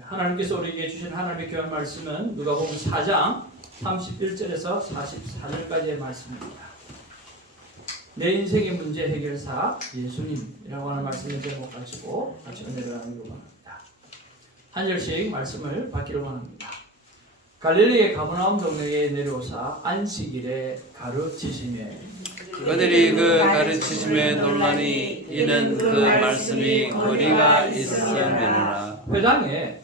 하나님께서 우리에게 주신 하나님의 귀한 말씀은 누가복음 4장 31절에서 44절까지의 말씀입니다. 내 인생의 문제 해결사 예수님이라고 하는 말씀의 제목 가지고 같이 은혜를 나누기로 합니다. 한 절씩 말씀을 받기로 합니다. 갈릴리의 가버나움 동네에 내려오사 안식일에 가르치시매 그들이 그 가르치심에 놀라니 이는 그 말씀이 거리가 있음이니라. 회당에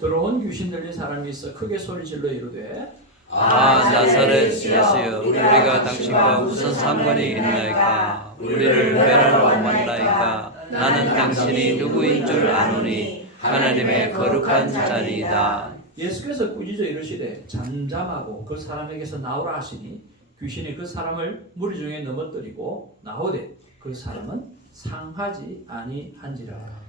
들어온 귀신 들린 사람이 있어 크게 소리질러 이르되 나사렛 예수여, 우리가 당신과 무슨 상관이 있나이까? 우리를 변하러 왔나이까? 나는 당신이 누구인 줄 아노니 하나님의 거룩한 자니이다. 예수께서 꾸짖어 이르시되 잠잠하고 그 사람에게서 나오라 하시니 귀신이 그 사람을 무리 중에 넘어뜨리고 나오되 그 사람은 상하지 아니한지라.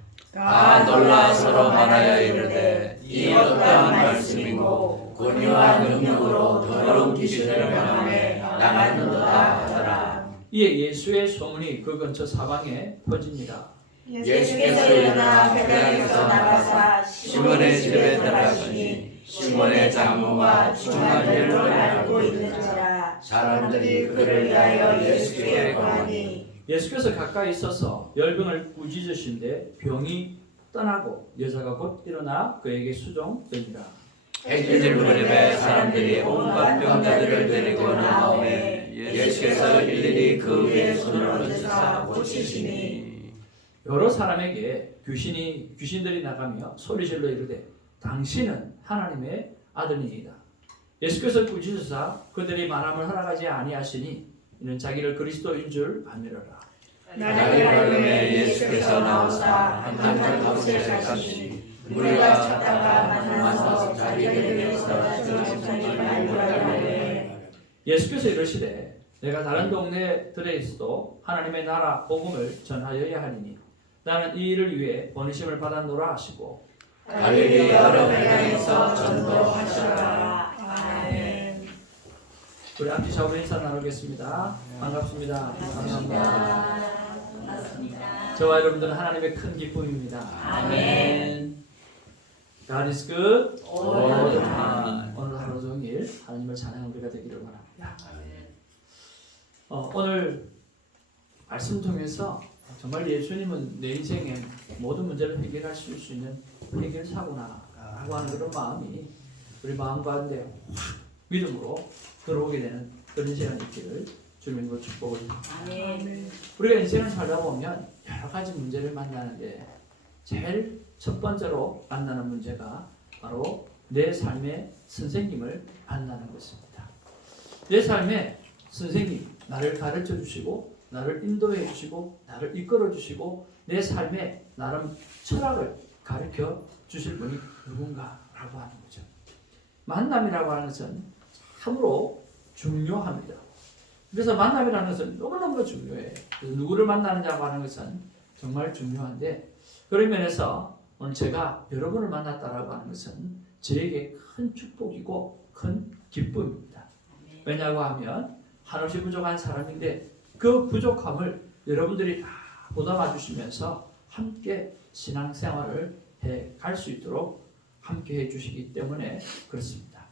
놀라 서로 말하여 이르되 이 어떠한 말씀이고 권유와 능력으로 더러운 귀신을 명하매 나가는도다 하더라. 이에 예수의 소문이 그 근처 사방에 퍼집니다. 예수께서 일어나 회당에서 나가사 시몬의 집에 들어가시니 시몬의 장모가 중한 혈로를 앓고 있는지라. 사람들이 그를 위하여 예수께 고하니 예수께서 가까이 서서 열병을 꾸짖으신데 병이 떠나고 여자가 곧 일어나 그에게 수종되니라. 해질 무렵에 사람들이 온갖 병자들을 데리고 나오매 예수께서 일일이 그 위에 손을 얹으사 고치시니 여러 사람에게 귀신들이 나가며 소리질러 이르되 당신은 하나님의 아들이니이다. 예수께서 꾸짖으사 그들이 말함을 허락하지 아니하시니 이는 자기를 그리스도인 줄 아니라. 나를 밝음에 예수께서 나오사 한탄 가운데 가시니 우리가 찾다가 만나서 자기를 위해서 주님을 알고라하네. 예수께서 이르시되 내가 다른 동네들에 있어도 하나님의 나라 복음을 전하여야 하리니 나는 이 일을 위해 번이심을 받았노라 하시고 갈릴리 여러 회당에서 전도하시라. 아멘. 우리 앞뒤 좌우로 인사 나누겠습니다. 반갑습니다. 감사합니다. 저와 여러분들은 하나님의 큰 기쁨입니다. 아멘. God is good all the time. 오늘 하루 종일 하나님을 찬양하는 우리가 되기를 바랍니다. 오늘 말씀 통해서 정말 예수님은 내 인생의 모든 문제를 해결할 수 있는 해결사구나 라고 하는 그런 마음이 우리 마음 가운데 확 믿음으로 들어오게 되는 그런 시간이 있기를 주님으로 축복을 드립니다. 우리가 인생을 살다 보면 여러 가지 문제를 만나는데 제일 첫 번째로 만나는 문제가 바로 내 삶의 선생님을 만나는 것입니다. 내 삶의 선생님, 나를 가르쳐 주시고 나를 인도해 주시고 나를 이끌어 주시고 내 삶의 나름 철학을 가르쳐 주실 분이 누군가라고 하는 거죠. 만남이라고 하는 것은 참으로 중요합니다. 그래서 만남이라는 것은 너무너무 중요해요. 그래서 누구를 만나느냐고 하는 것은 정말 중요한데 그런 면에서 오늘 제가 여러분을 만났다라고 하는 것은 저에게 큰 축복이고 큰 기쁨입니다. 왜냐고 하면 한없이 부족한 사람인데 그 부족함을 여러분들이 다 보담아 주시면서 함께 신앙생활을 해갈 수 있도록 함께 해주시기 때문에 그렇습니다.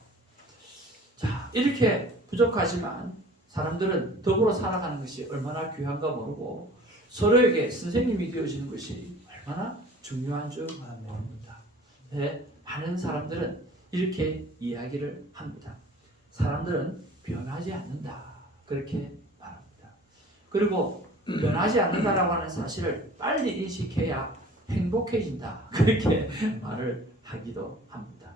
자, 이렇게 부족하지만 사람들은 더불어 살아가는 것이 얼마나 귀한가 모르고 서로에게 선생님이 되어지는 것이 얼마나 중요한 줄 모릅니다. 네, 많은 사람들은 이렇게 이야기를 합니다. 사람들은 변하지 않는다. 그렇게 말합니다. 그리고 변하지 않는다라고 하는 사실을 빨리 인식해야 행복해진다. 그렇게 말을 하기도 합니다.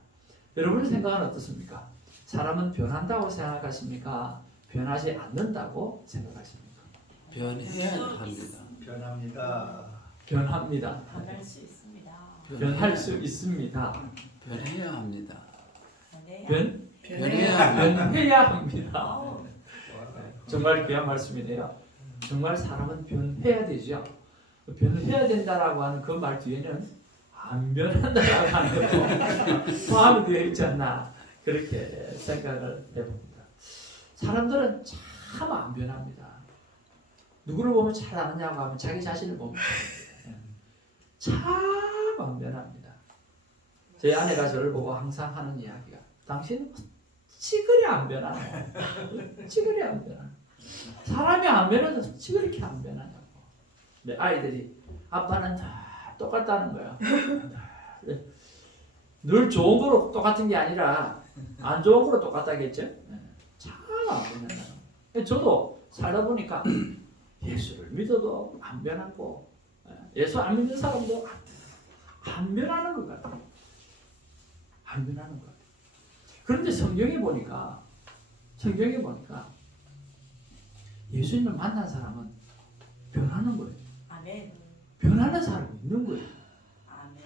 여러분의 생각은 어떻습니까? 사람은 변한다고 생각하십니까? 변하지 않는다고 생각하십니까? 변해야 합니다. 변합니다. 변합니다. 변할 수 있습니다. 변할 수 있습니다. 변해야 합니다. 변해야 합니다. 정말 귀한 말씀이네요. 정말 사람은 변해야 되죠. 변해야 된다라고 하는 그 말 뒤에는 안 변한다라고 하는 것도 포함이 되어 있지 않나 그렇게 생각을 해봅니다. 사람들은 참 안 변합니다. 누구를 보면 잘 아느냐고 하면 자기 자신을 보면 참 안 변합니다. 제 아내가 저를 보고 항상 하는 이야기가 당신은 찌그리 안 변하네. 찌그리 안 변하네. 사람이 안 변해서 찌그리게 안 변하냐고. 근데 아이들이 아빠는 다 똑같다는 거야. 늘 좋은 거로 똑같은 게 아니라 안 좋은 거로 똑같다겠죠? 참 안 변한다. 저도 살다 보니까 예수를 믿어도 안 변하고 예수 안 믿는 사람도 안 변하는 것 같아요. 안 변하는 것 같아요. 그런데 성경에 보니까 예수님을 만난 사람은 변하는 거예요. 아멘. 변하는 사람이 있는 거예요. 아멘.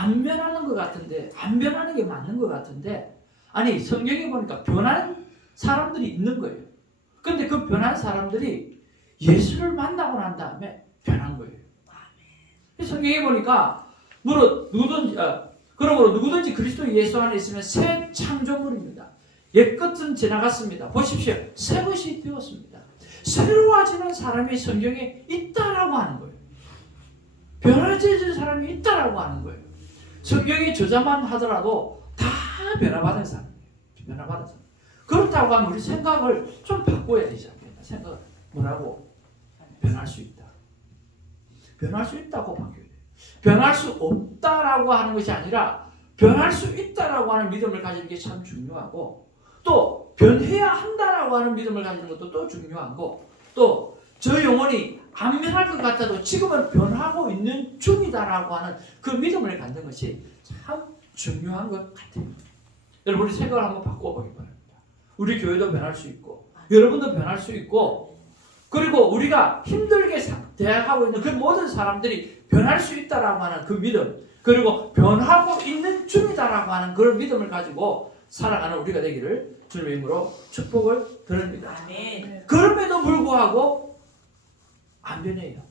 안 변하는 것 같은데, 안 변하는 게 맞는 것 같은데, 아니 성경에 보니까 변하는 사람들이 있는 거예요. 근데 그 변한 사람들이 예수를 만나고 난 다음에 변한 거예요. 성경에 보니까 그러므로 누구든지 그리스도 예수 안에 있으면 새 창조물입니다. 옛것은 지나갔습니다. 보십시오. 새 것이 되었습니다. 새로워지는 사람이 성경에 있다라고 하는 거예요. 변화되는 사람이 있다라고 하는 거예요. 성경이 저자만 하더라도 다 변화받은 사람이에요. 변화받은 사람. 그렇다고 하면 우리 생각을 좀 바꿔야 되지 않겠나? 생각을 뭐라고? 변할 수 있다. 변할 수 있다고 바뀌어야 돼요. 변할 수 없다라고 하는 것이 아니라 변할 수 있다라고 하는 믿음을 가지는 게 참 중요하고, 또 변해야 한다라고 하는 믿음을 가지는 것도 또 중요하고, 또 저 영혼이 안 변할 것 같아도 지금은 변하고 있는 중이다라고 하는 그 믿음을 갖는 것이 참 중요한 것 같아요. 여러분, 우리 생각을 한번 바꿔보기 바랍니다. 우리 교회도 변할 수 있고, 여러분도 변할 수 있고, 그리고 우리가 힘들게 대하고 있는 그 모든 사람들이 변할 수 있다라고 하는 그 믿음, 그리고 변하고 있는 중이다라고 하는 그런 믿음을 가지고 살아가는 우리가 되기를 주님의 이름으로 축복을 드립니다. 아멘. 그럼에도 불구하고 안 변해요.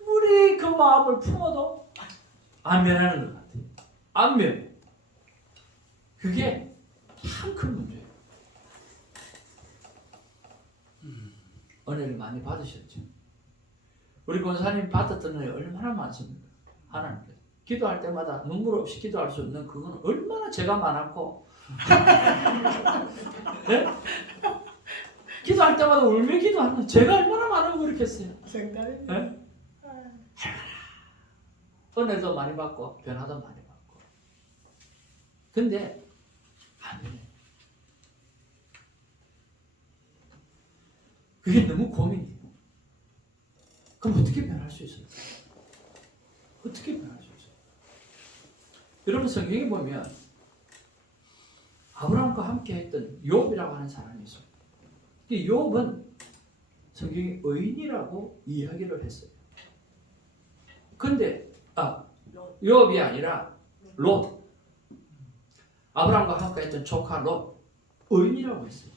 아무리 그 마음을 품어도 안 변하는 것 같아요. 안 변해. 그게 참 큰 문제예요. 은혜를 많이 받으셨죠. 우리 권사님 받았던 은혜 얼마나 많습니까? 하나님께서 기도할 때마다 눈물 없이 기도할 수 없는 그거는 얼마나 제가 많았고 네? 기도할 때마다 울며 기도하면 제가 얼마나 많은 그렇겠어요. 네? 은혜도 많이 받고 변화도 많이 받고. 근데 안 변해. 그게 너무 고민이에요. 그럼 어떻게 변할 수 있어요? 어떻게 변할 수 있어요? 여러분, 성경에 보면 아브라함과 함께 했던 욥이라고 하는 사람이 있어요. 이 욥은 성경에 의인이라고 이야기를 했어요. 근데 욥이 아니라 롯, 아브라함과 함께 했던 조카 롯, 의인이라고 했어요.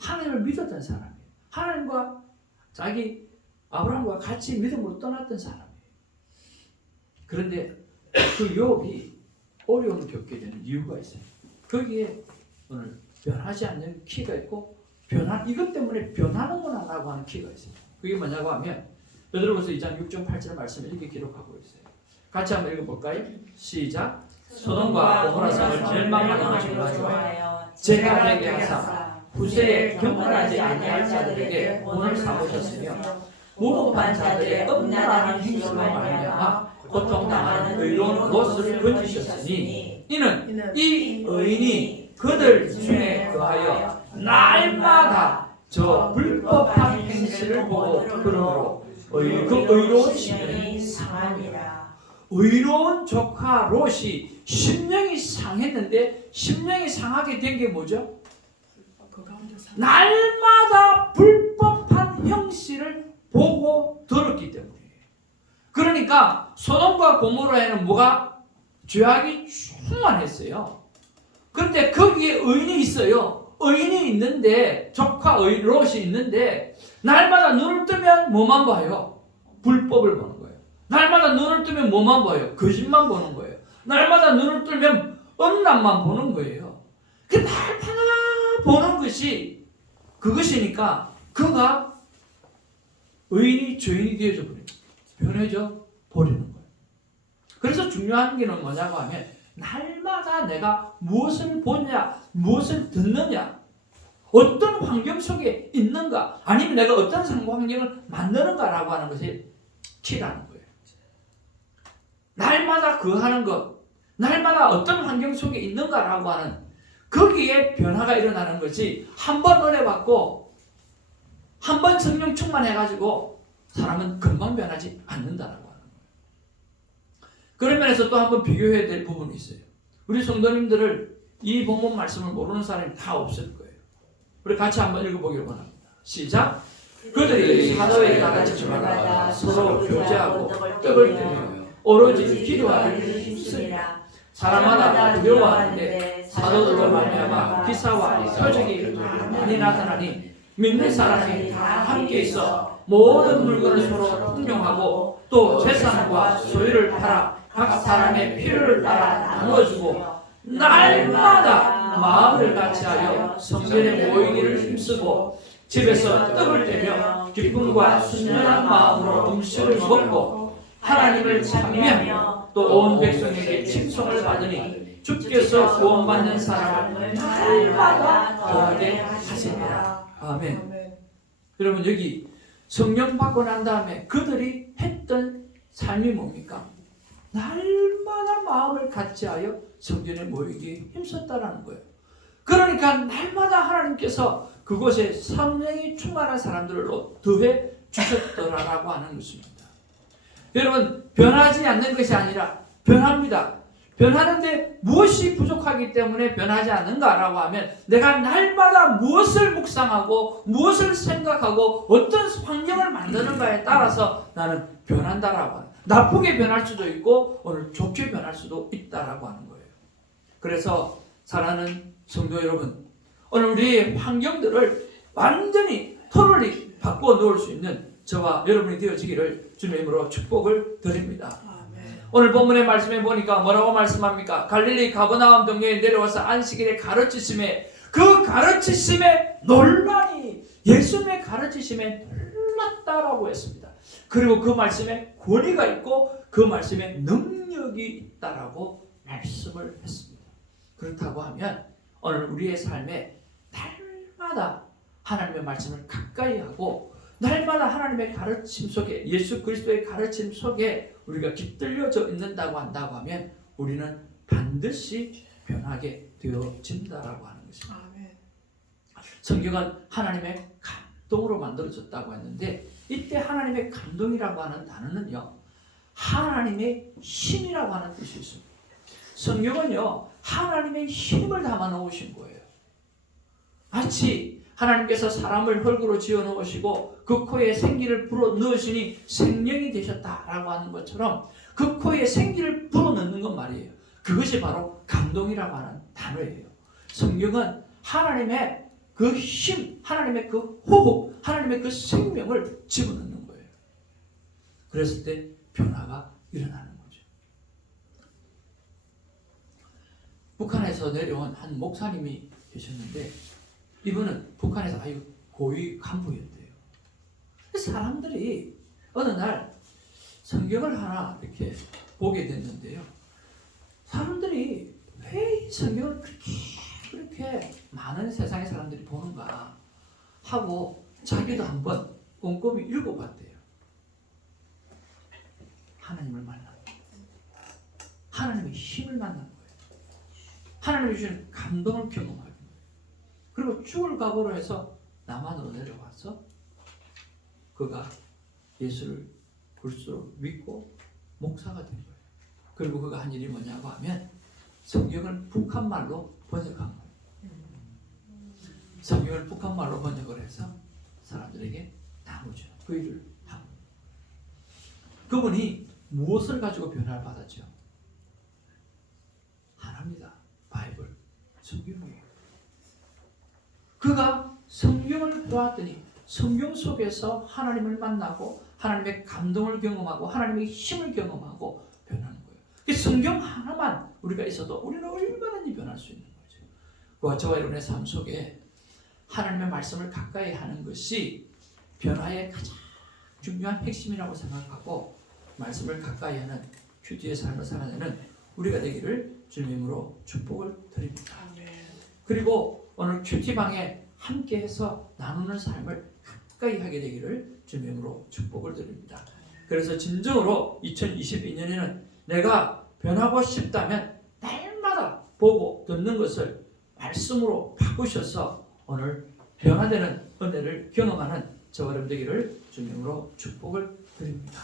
하나님을 믿었던 사람이에요. 하나님과 자기 아브라함과 같이 믿음으로 떠났던 사람이에요. 그런데 그 욥이 어려움을 겪게 되는 이유가 있어요. 거기에 오늘 변하지 않는 키가 있고, 이것 때문에 변하는구나라고 하는 키가 있어요. 그게 뭐냐고 하면 베드로후서 2장 6절 8절 말씀을 이렇게 기록하고 있어요. 같이 한번 읽어볼까요? 시작. 소돔과 고모라 성을 멸망하는 것이 좋아요. 제가 되게 하사 후세에 경건하지 아니할 자들에게 본을 삼으셨으며 무법한 자들의 음란한 행실로 말미암아 고통당하는 의로운 롯을 건지셨으니 이는 이 의인이 그들 중에 거하여 날마다 저 불법한 행실을 보고 그러므로 그 의로운 심령이 상합니다. 의로운 조카 롯이 심령이 상했는데, 심령이 상하게 된 게 뭐죠? 날마다 불법한 형실을 보고 들었기 때문이에요. 그러니까 소돔과 고모라에는 뭐가? 죄악이 충만했어요. 그런데 거기에 의인이 있어요. 의인이 있는데, 조카 롯이 있는데 날마다 눈을 뜨면 뭐만 봐요? 불법을 보는 거예요. 날마다 눈을 뜨면 뭐만 봐요? 거짓만 보는 거예요. 날마다 눈을 뜨면 음란만 보는 거예요. 그 날마다 보는 것이 그것이니까 그가 의인이 죄인이 되어져 버려요. 변해져 버리는 거예요. 그래서 중요한 게 뭐냐고 하면 날마다 내가 무엇을 보냐, 무엇을 듣느냐, 어떤 환경 속에 있는가, 아니면 내가 어떤 환경을 만드는가라고 하는 것이 키라는 거예요. 날마다 하는 것, 날마다 어떤 환경 속에 있는가라고 하는 거기에 변화가 일어나는 것이 한 번 은혜 받고 한 번 성령 충만해가지고 사람은 금방 변하지 않는다라고 하는 거예요. 그런 면에서 또 한 번 비교해야 될 부분이 있어요. 우리 성도님들을 이 본문 말씀을 모르는 사람이 다 없을 거예요. 우리 같이 한번 읽어보기를 원합니다. 시작. 그들이 사도에 가르침마다 서로 교제하고 떡을 떼며 오로지 기도하는 힘쓰니라. 사람마다 두려워하는데 사도들로 말미암아 기사와 표적이 많이 나타나니 믿는 사람이 다 함께 있어 모든 물건을 서로 공용하고 또 재산과 소유를 팔아 각 사람의 필요를 따라 나누어주고 날마다 마음을 같이하여 성전에 모이기를 힘쓰고 집에서 떡을 떼며 기쁨과 순전한 마음으로 음식을 먹고 하나님을 찬미하며 또 온 백성에게 칭송을 받으니 주께서 구원받는 사람을 날마다 더하게 하시니라. 아멘. 여러분 여기 성령 받고 난 다음에 그들이 했던 삶이 뭡니까? 날마다 마음을 같이하여 성전에 모이기 힘썼다라는 거예요. 그러니까 날마다 하나님께서 그곳에 성령이 충만한 사람들로 더해 주셨더라라고 하는 것입니다. 여러분 변하지 않는 것이 아니라 변합니다. 변하는데 무엇이 부족하기 때문에 변하지 않는가라고 하면 내가 날마다 무엇을 묵상하고 무엇을 생각하고 어떤 환경을 만드는가에 따라서 나는 변한다라고 하는, 나쁘게 변할 수도 있고 오늘 좋게 변할 수도 있다라고 하는 거예요. 그래서 사랑하는 성도 여러분, 오늘 우리의 환경들을 완전히 토탈리 바꾸어 놓을 수 있는 저와 여러분이 되어지기를 주님으로 축복을 드립니다. 오늘 본문의 말씀에 보니까 뭐라고 말씀합니까? 갈릴리 가버나움 동네에 내려와서 안식일에 가르치심에 그 가르치심에 놀라니 예수님의 가르치심에 놀랐다라고 했습니다. 그리고 그 말씀에 권위가 있고 그 말씀에 능력이 있다라고 말씀을 했습니다. 그렇다고 하면 오늘 우리의 삶에 날마다 하나님의 말씀을 가까이 하고 날마다 하나님의 가르침 속에 예수 그리스도의 가르침 속에 우리가 깃들여져 있는다고 한다고 하면 우리는 반드시 변하게 되어진다라고 하는 것입니다. 성경은 하나님의 감동으로 만들어졌다고 했는데 이때 하나님의 감동이라고 하는 단어는요 하나님의 힘이라고 하는 뜻이 있습니다. 성경은요 하나님의 힘을 담아 놓으신 거예요. 마치 하나님께서 사람을 흙으로 지어 놓으시고 그 코에 생기를 불어 넣으시니 생명이 되셨다라고 하는 것처럼 그 코에 생기를 불어 넣는 것 말이에요. 그것이 바로 감동이라고 하는 단어예요. 성경은 하나님의 그 힘, 하나님의 그 호흡, 하나님의 그 생명을 집어넣는 거예요. 그랬을 때 변화가 일어나는 거죠. 북한에서 내려온 한 목사님이 계셨는데 이분은 북한에서 아주 고위 간부였대요. 사람들이 어느 날 성경을 하나 이렇게 보게 됐는데요. 사람들이 왜 이 성경을 그렇게 많은 세상의 사람들이 보는가 하고 자기도 한번 꼼꼼히 읽어봤대요. 하나님을 만난 거예요. 하나님의 힘을 만난 거예요. 하나님이 주시는 감동을 경험하는 거예요. 그리고 죽을 각오로 해서 남한으로 내려와서 그가 예수를 그리스도로 믿고 목사가 된 거예요. 그리고 그가 한 일이 뭐냐고 하면 성경을 북한말로 번역한 거예요. 성경을 북한말로 번역을 해서 사람들에게 나누죠. 그 일을 하고. 그분이 무엇을 가지고 변화를 받았죠? 하나입니다. 바이블, 성경이에요. 그가 성경을 보았더니 성경 속에서 하나님을 만나고 하나님의 감동을 경험하고 하나님의 힘을 경험하고 변하는 거예요. 그 성경 하나만 우리가 있어도 우리는 얼마든지 변할 수 있는 거죠. 그와 저와 여러분의 삶 속에 하나님의 말씀을 가까이 하는 것이 변화의 가장 중요한 핵심이라고 생각하고 말씀을 가까이 하는 큐티의 삶을 살아내는 우리가 되기를 주님의 이름으로 축복을 드립니다. 그리고 오늘 큐티방에 함께해서 나누는 삶을 가까이 하게 되기를 주님의 이름으로 축복을 드립니다. 그래서 진정으로 2022년에는 내가 변하고 싶다면 날마다 보고 듣는 것을 말씀으로 바꾸셔서 오늘 변화되는 은혜를 경험하는 저와 여러분 되기를 주님으로 축복을 드립니다.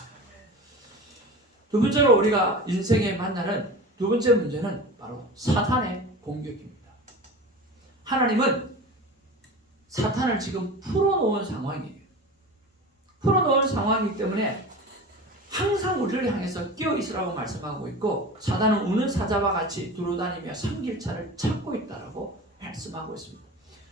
두 번째로 우리가 인생에 만나는 두 번째 문제는 바로 사탄의 공격입니다. 하나님은 사탄을 지금 풀어놓은 상황이에요. 풀어놓은 상황이기 때문에 항상 우리를 향해서 깨어있으라고 말씀하고 있고 사단은 우는 사자와 같이 두루다니며 삼킬차를 찾고 있다라고 말씀하고 있습니다.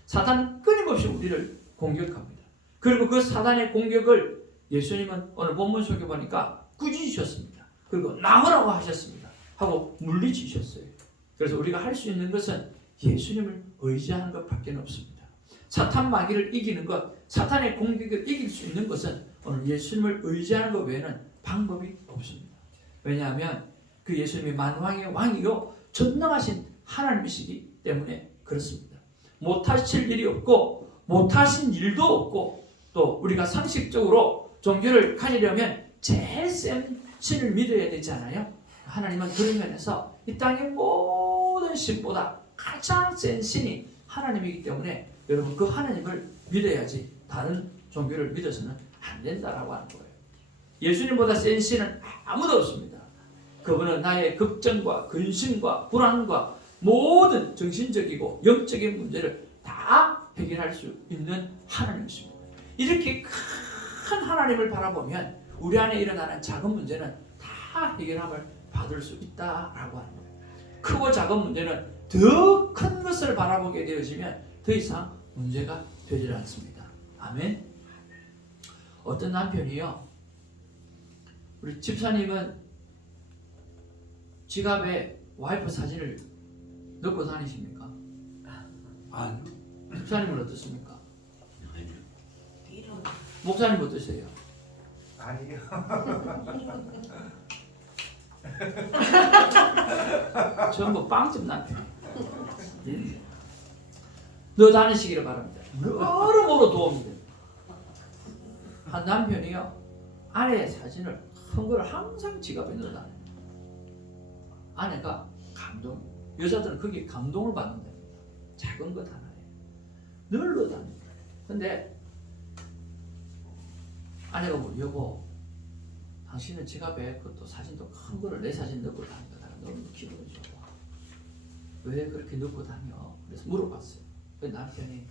사단은 끊임없이 우리를 공격합니다. 그리고 그 사단의 공격을 예수님은 오늘 본문 속에 보니까 꾸짖으셨습니다. 그리고 나오라고 하셨습니다. 하고 물리치셨어요. 그래서 우리가 할 수 있는 것은 예수님을 의지하는 것밖에 없습니다. 사탄 마귀를 이기는 것, 사탄의 공격을 이길 수 있는 것은 오늘 예수님을 의지하는 것 외에는 방법이 없습니다. 왜냐하면 그 예수님이 만왕의 왕이요 전능하신 하나님이시기 때문에 그렇습니다. 못하실 일이 없고 못하신 일도 없고 또 우리가 상식적으로 종교를 가지려면 제일 센 신을 믿어야 되잖아요. 하나님은 그런 면에서 이 땅의 모든 신보다 가장 센 신이 하나님이기 때문에 여러분 그 하나님을 믿어야지 다른 종교를 믿어서는 안 된다라고 하는 거예요. 예수님보다 센 신은 아무도 없습니다. 그분은 나의 걱정과 근심과 불안과 모든 정신적이고 영적인 문제를 다 해결할 수 있는 하나님이십니다. 이렇게 큰 하나님을 바라보면 우리 안에 일어나는 작은 문제는 다 해결함을 받을 수 있다라고 하는 거예요. 크고 작은 문제는 더 큰 것을 바라보게 되어지면 더 이상 문제가 되질 않습니다. 아멘. 어떤 남편이요, 우리 집사님은 지갑에 와이프 사진을 넣고 다니십니까? 아니요. 집사님은 어떻습니까? 목사님 어떠세요? 아니요. 전부 빵집 남편. 너 다니시기를 바랍니다. 여러모로 도움이 됩니다. 한 남편이요, 아내의 사진을 큰 거를 항상 지갑에 넣어 다녀요. 아내가 감동, 여자들은 거기에 감동을 받는다. 작은 것 하나에 늘 넣어 다닙니다. 근데 아내가 뭐, 여보, 당신은 지갑에 그것도 사진도 큰 거를 내 사진 넣고 다니까 내가 너무 기분이 좋아. 왜 그렇게 넣고 다녀? 그래서 물어봤어요. 그 남편이,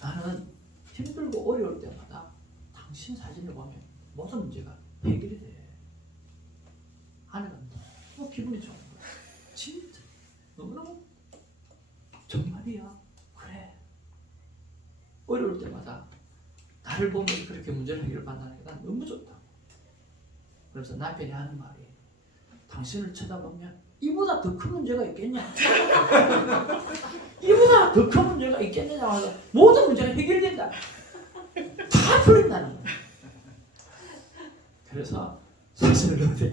나는 힘들고 어려울 때마다 당신 사진을 보면 모든 문제가 해결이 돼. 아내가 너무 기분이 좋은 거야. 진짜 너무너무 정말이야. 그래. 어려울 때마다 나를 보면서 그렇게 문제를 해결받는 게 난 너무 좋다. 그래서 남편이 하는 말이, 당신을 쳐다보면 이보다 더 큰 문제가 있겠냐? 이보다 더 큰 문제가 있겠느냐? 모든 문제가 해결된다. 다 풀린다는 거야. 그래서 사진을 넣어야 돼.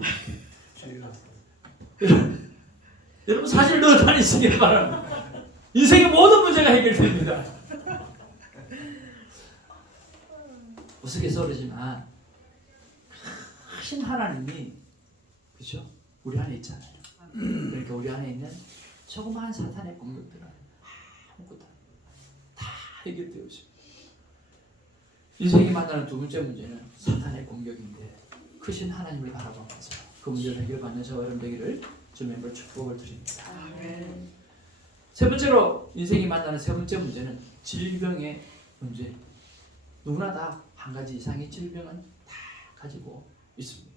여러분 사진을 넣어 다니시길 바랍니다. 인생의 모든 문제가 해결됩니다. 우스갯소리지만 그러지만 크신 하나님이, 그렇죠? 우리 안에 있잖아요. 그러니까 우리 안에 있는 조그마한 사탄의 공격들은 아무것도 다 해결되어 있습니다. 인생이 만나는 두 번째 문제는 사탄의 공격인데 크신 하나님을 바라보면서 그 문제를 해결받는 저와 여러분 되기를 주님의 축복을 드립니다. 아멘. 세 번째로 인생이 만나는 세 번째 문제는 질병의 문제. 누구나 다 한 가지 이상의 질병은 다 가지고 있습니다.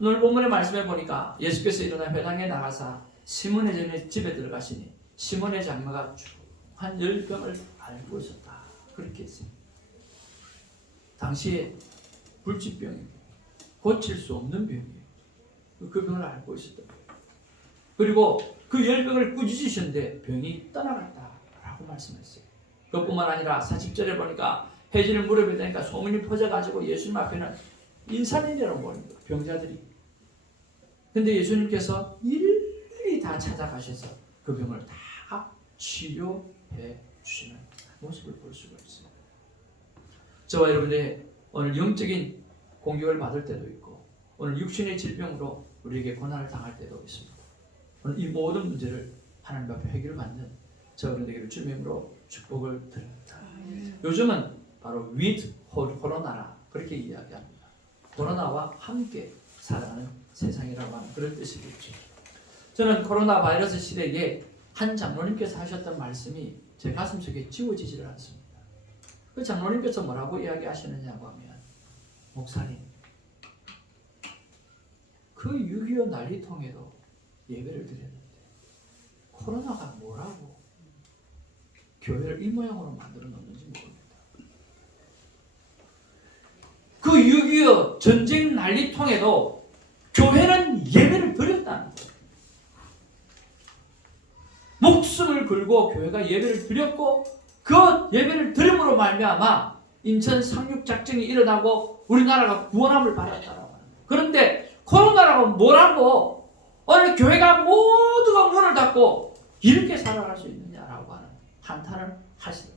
오늘 본문의 말씀해 보니까 예수께서 일어나 회당에 나가사 시몬의 전에 집에 들어가시니 시몬의 장모가 한 열병을 앓고 있었다. 그렇게 했습니다. 당시에 불치병이에요. 고칠 수 없는 병이에요. 그 병을 앓고 있었던 거예요. 그리고 그 열병을 꾸짖으셨는데 병이 떠나갔다라고 말씀했어요. 그뿐만 아니라 40절에 보니까 해지를 무릎에 대니까 소문이 퍼져가지고 예수님 앞에는 인산인이라고 보는 병자들이 근데 예수님께서 일일이 다 찾아가셔서 그 병을 다 치료해 주시는 모습을 볼 수가 있어요. 저와 여러분의 오늘 영적인 공격을 받을 때도 있고 오늘 육신의 질병으로 우리에게 고난을 당할 때도 있습니다. 오늘 이 모든 문제를 하나님 앞에 해결받는 저와 여러분에게 주님으로 축복을 드립니다. 요즘은 바로 with 코로나라 그렇게 이야기합니다. 코로나와 함께 살아가는 세상이라고 하는 그런 뜻이겠죠. 저는 코로나 바이러스 시대에 한 장로님께서 하셨던 말씀이 제 가슴속에 지워지지를 않습니다. 그 장로님께서 뭐라고 이야기하시느냐고 하면 목사님 그 6.25 난리통에도 예배를 드렸는데 코로나가 뭐라고 교회를 이 모양으로 만들어 놓는지 모릅니다. 그 6.25 전쟁 난리통에도 교회는 예배를 드렸다는 거예요. 목숨을 걸고 교회가 예배를 드렸고 그 예배를 드림으로 말미암아 인천 상륙작전이 일어나고 우리나라가 구원함을 받았다라고 하는 거예요. 그런데 코로나라고 뭐라고 오늘 교회가 모두가 문을 닫고 이렇게 살아갈 수 있느냐라고 하는 한탄을 하시는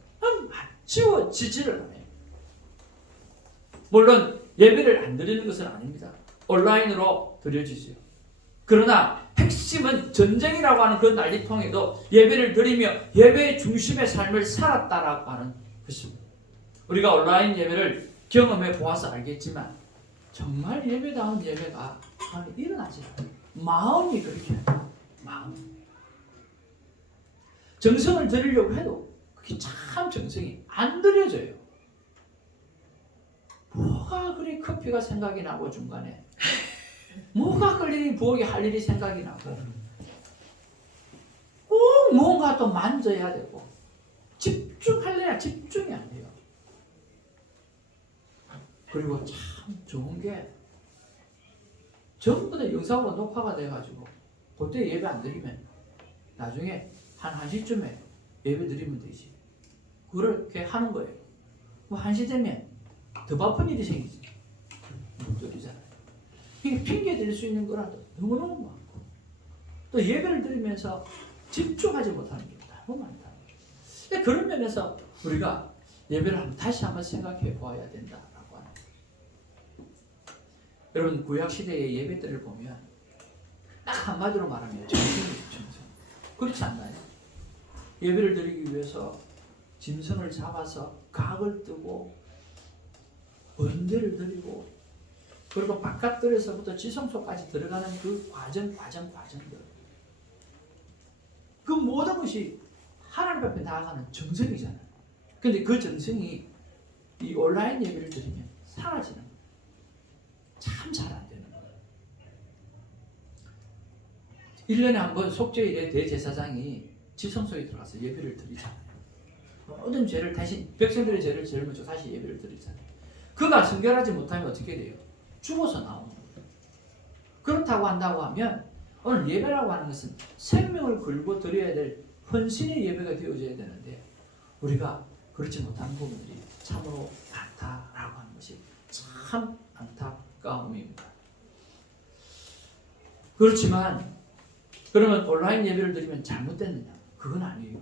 지워지지를 않아요. 물론 예배를 안 드리는 것은 아닙니다. 온라인으로 드려지죠. 그러나 핵심은 전쟁이라고 하는 그 난리통에도 예배를 드리며 예배의 중심의 삶을 살았다라고 하는 것입니다. 우리가 온라인 예배를 경험해 보아서 알겠지만 정말 예배다운 예배가 일어나지 않아요. 마음이 그렇게 해요. 마음. 정성을 드리려고 해도 그게 참 정성이 안 드려져요. 뭐가 그리 커피가 생각이 나고 중간에 뭐가 그리 부엌에 할 일이 생각이 나고 꼭 뭔가 또 만져야 되고 집중하려야 집중이 안 돼요. 그리고 참 좋은 게 전부 다 영상으로 녹화가 돼가지고 그때 예배 안 드리면 나중에 한 1시쯤에 예배 드리면 되지. 그렇게 하는 거예요. 뭐 1시 되면 더 바쁜 일이 생기지. 못 드리잖아요. 핑계 댈 수 있는 거라도 너무너무 많고 또 예배를 드리면서 집중하지 못하는 게 너무 많다. 근데 그런 면에서 우리가 예배를 다시 한번 생각해 보아야 된다라고 하는 거예요. 여러분 구약 시대의 예배들을 보면 딱 한마디로 말하면 정성이죠. 정성. 그렇지 않나요? 예배를 드리기 위해서 짐승을 잡아서 각을 뜨고 번제를 드리고 그리고 바깥들에서부터 지성소까지 들어가는 그 과정들 그 모든 것이 하나님 앞에 나아가는 정성이잖아요. 근데 그 정성이 이 온라인 예배를 드리면 사라지는 거예요. 참 잘 안 되는 거예요. 1년에 한 번 속죄일에 대제사장이 지성소에 들어가서 예배를 드리잖아요. 모든 죄를 다시 백성들의 죄를 제일 먼저 다시 예배를 드리잖아요. 그가 순결하지 못하면 어떻게 돼요? 죽어서 나오는 거예요. 그렇다고 한다고 하면 오늘 예배라고 하는 것은 생명을 걸고 드려야 될 헌신의 예배가 되어져야 되는데 우리가 그렇지 못한 부분들이 참으로 많다라고 하는 것이 참 안타까움입니다. 그렇지만 그러면 온라인 예배를 드리면 잘못됐느냐? 그건 아니에요.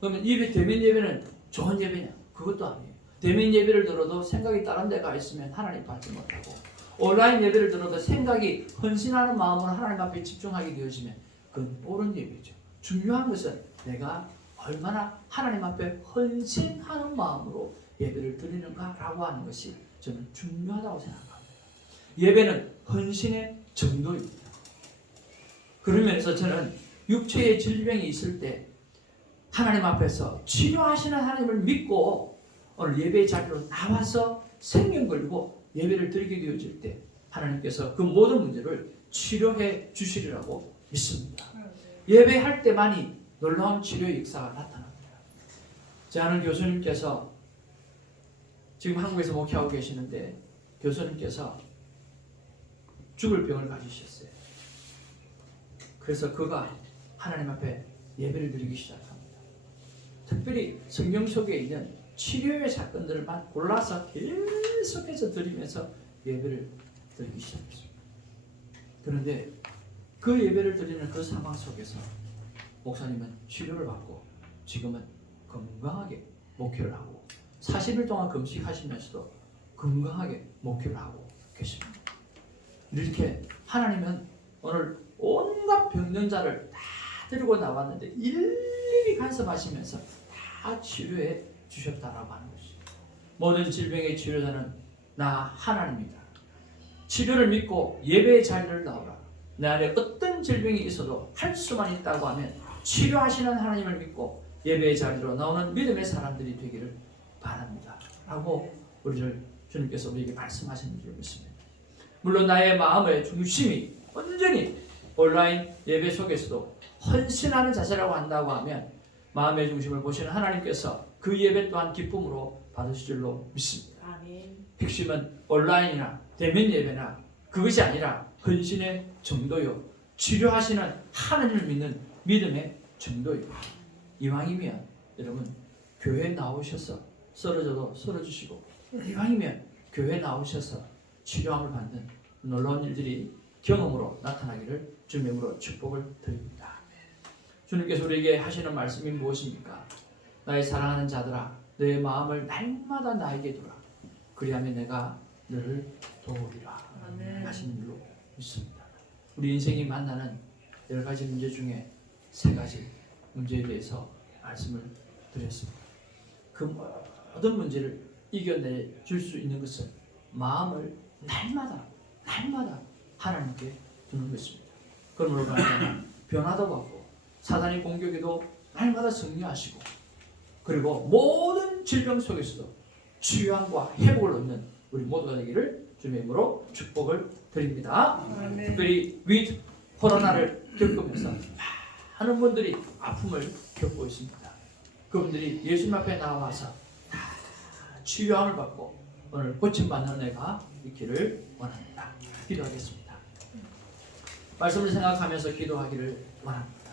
그러면 대면 예배는 좋은 예배냐? 그것도 아니에요. 대면 예배를 들어도 생각이 다른 데가 있으면 하나님 받지 못하고 온라인 예배를 들어도 생각이 헌신하는 마음으로 하나님 앞에 집중하게 되어지면 그건 옳은 예배죠. 중요한 것은 내가 얼마나 하나님 앞에 헌신하는 마음으로 예배를 드리는가라고 하는 것이 저는 중요하다고 생각합니다. 예배는 헌신의 정도입니다. 그런 면에서 저는 육체의 질병이 있을 때 하나님 앞에서 치료하시는 하나님을 믿고 오늘 예배의 자리로 나와서 생명 걸고 예배를 드리게 되어질 때 하나님께서 그 모든 문제를 치료해 주시리라고 믿습니다. 예배할 때만이 놀라운 치료의 역사가 나타납니다. 제 아는 교수님께서 지금 한국에서 목회하고 계시는데 교수님께서 죽을 병을 가지셨어요. 그래서 그가 하나님 앞에 예배를 드리기 시작합니다. 특별히 성경 속에 있는 치료의 사건들만 골라서 계속해서 드리면서 예배를 드리기 시작했습니다. 그런데 그 예배를 드리는 그 상황 속에서 목사님은 치료를 받고 지금은 건강하게 목회를 하고 40일 동안 금식하시면서도 건강하게 목회를 하고 계십니다. 이렇게 하나님은 오늘 온갖 병든 자를 다 데리고 나왔는데 일일이 간섭하시면서 다 치료해 주셨다라고 하는 것이죠. 모든 질병의 치료자는 나 하나님이다. 치료를 믿고 예배의 자리를 나오라. 내 안에 어떤 질병이 있어도 할 수만 있다고 하면 치료하시는 하나님을 믿고 예배의 자리로 나오는 믿음의 사람들이 되기를 바랍니다. 라고 우리를 주님께서 우리에게 말씀하시는 줄 믿습니다. 물론 나의 마음의 중심이 온전히 온라인 예배 속에서도 헌신하는 자세라고 한다고 하면 마음의 중심을 보시는 하나님께서 그 예배 또한 기쁨으로 받으실 줄로 믿습니다. 아멘. 핵심은 온라인이나 대면 예배나 그것이 아니라 헌신의 정도요, 치료하시는 하나님을 믿는 믿음의 정도요. 이왕이면 여러분 교회에 나오셔서 쓰러져도 쓰러지시고, 이왕이면 교회에 나오셔서 치료함을 받는 놀라운 일들이 경험으로 나타나기를 주님으로 축복을 드립니다. 주님께서 우리에게 하시는 말씀이 무엇입니까? 나의 사랑하는 자들아, 너의 마음을 날마다 나에게 두라. 그리하면 내가 너를 도우리라. 아멘. 하시는 줄로 믿습니다. 우리 인생이 만나는 여러 가지 문제 중에 세 가지 문제에 대해서 말씀을 드렸습니다. 그 모든 문제를 이겨내 줄 수 있는 것은 마음을 날마다 하나님께 두는 것입니다. 그러므로 말하자면 변화도 받고 사단의 공격에도 날마다 승리하시고, 그리고 모든 질병 속에서도 치유함과 회복을 얻는 우리 모두가 되기를 주님의 이름으로 축복을 드립니다. 아멘. 특별히 위드 코로나를 겪으면서 많은 분들이 아픔을 겪고 있습니다. 그분들이 예수님 앞에 나와서 다 치유함을 받고 오늘 고침받는 은혜가 있기를 원합니다. 기도하겠습니다. 말씀을 생각하면서 기도하기를 원합니다.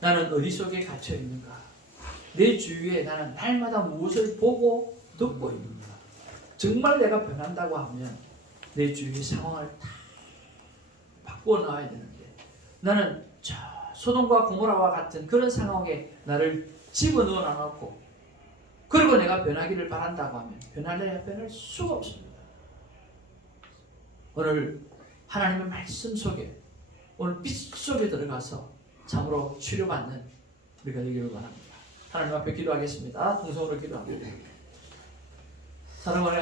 나는 어디 속에 갇혀 있는가? 내 주위에 나는 날마다 무엇을 보고 듣고 있는가? 정말 내가 변한다고 하면 내 주위 상황을 다 바꾸어 나와야 되는데, 나는 저 소돔과 고모라와 같은 그런 상황에 나를 집어넣어 놔놓고 그리고 내가 변하기를 바란다고 하면 변할 수가 없습니다. 오늘 하나님의 말씀 속에, 오늘 빛 속에 들어가서 참으로 치료받는 우리가 되기를 원합니다. 하나님 앞에 기도하겠습니다. 동성으로 기도합니다. 사랑하는